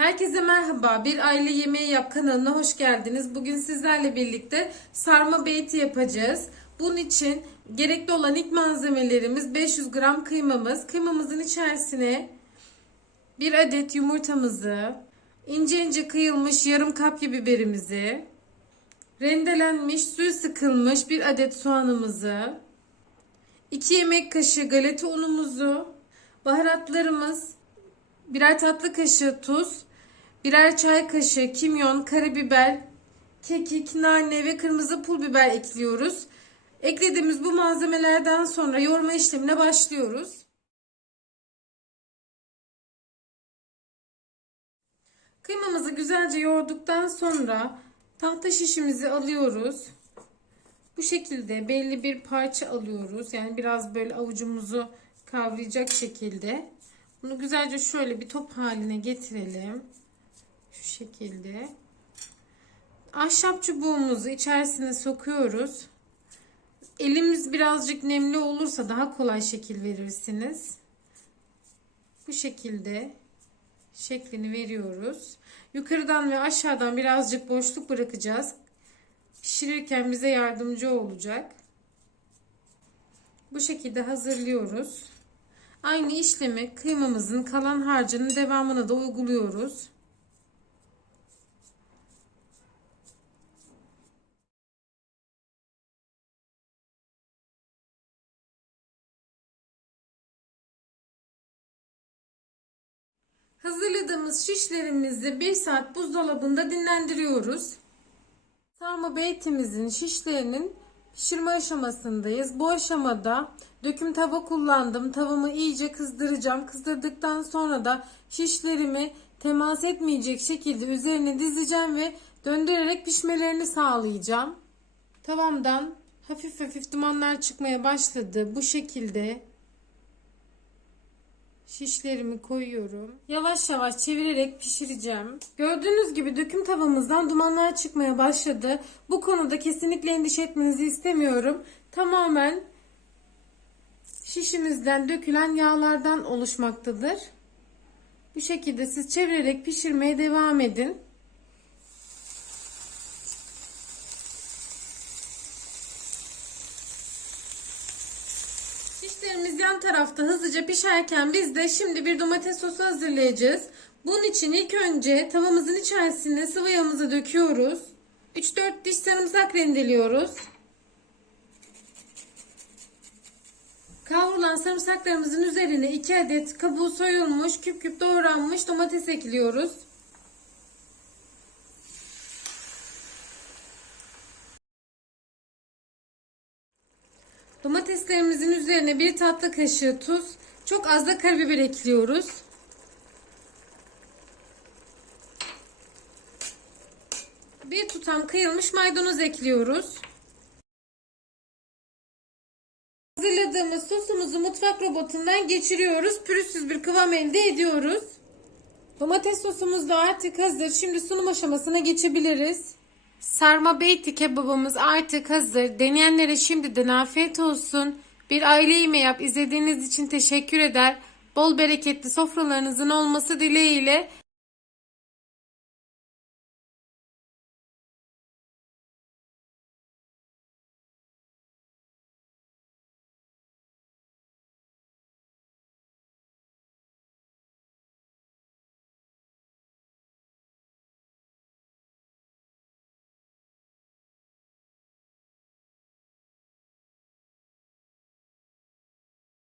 Herkese merhaba. Bir aile yemeği yap kanalına hoş geldiniz. Bugün sizlerle birlikte sarma beyti yapacağız. Bunun için gerekli olan ilk malzemelerimiz 500 gram kıymamız. Kıymamızın içerisine bir adet yumurtamızı, ince ince kıyılmış yarım kapya biberimizi, rendelenmiş, suyu sıkılmış bir adet soğanımızı, 2 yemek kaşığı galeta unumuzu, baharatlarımız, birer tatlı kaşığı tuz, birer çay kaşığı kimyon, karabiber, kekik, nane ve kırmızı pul biber ekliyoruz. Eklediğimiz bu malzemelerden sonra yoğurma işlemine başlıyoruz. Kıymamızı güzelce yoğurduktan sonra tahta şişimizi alıyoruz. Bu şekilde belli bir parça alıyoruz. Yani biraz böyle avucumuzu kavrayacak şekilde. Bunu güzelce şöyle bir top haline getirelim. Şu şekilde. Ahşap çubuğumuzu içerisine sokuyoruz. Elimiz birazcık nemli olursa daha kolay şekil verirsiniz. Bu şekilde şeklini veriyoruz. Yukarıdan ve aşağıdan birazcık boşluk bırakacağız. Pişirirken bize yardımcı olacak. Bu şekilde hazırlıyoruz. Aynı işlemi kıymamızın kalan harcının devamına da uyguluyoruz. Hazırladığımız şişlerimizi 1 saat buzdolabında dinlendiriyoruz. Sarma beytimizin şişlerinin pişirme aşamasındayız. Bu aşamada döküm tava kullandım. Tavamı iyice kızdıracağım. Kızdırdıktan sonra da şişlerimi temas etmeyecek şekilde üzerine dizeceğim ve döndürerek pişmelerini sağlayacağım. Tavamdan hafif hafif dumanlar çıkmaya başladı. Bu şekilde şişlerimi koyuyorum. Yavaş yavaş çevirerek pişireceğim. Gördüğünüz gibi döküm tavamızdan dumanlar çıkmaya başladı. Bu konuda kesinlikle endişe etmenizi istemiyorum. Tamamen şişimizden dökülen yağlardan oluşmaktadır. Bu şekilde siz çevirerek pişirmeye devam edin. Şişlerimiz yan tarafta hızlıca pişerken biz de şimdi bir domates sosu hazırlayacağız. Bunun için ilk önce tavamızın içerisine sıvı yağımızı döküyoruz. 3-4 diş sarımsak rendeliyoruz. Kavrulan sarımsaklarımızın üzerine 2 adet kabuğu soyulmuş, küp küp doğranmış domates ekliyoruz. Domateslerimizin üzerine bir tatlı kaşığı tuz, çok az da karabiber ekliyoruz. Bir tutam kıyılmış maydanoz ekliyoruz. Hazırladığımız sosumuzu mutfak robotundan geçiriyoruz. Pürüzsüz bir kıvam elde ediyoruz. Domates sosumuz da artık hazır. Şimdi sunum aşamasına geçebiliriz. Sarma beyti kebabımız artık hazır. Deneyenlere şimdiden afiyet olsun. Bir aile yemeği yap izlediğiniz için teşekkür eder. Bol bereketli sofralarınızın olması dileğiyle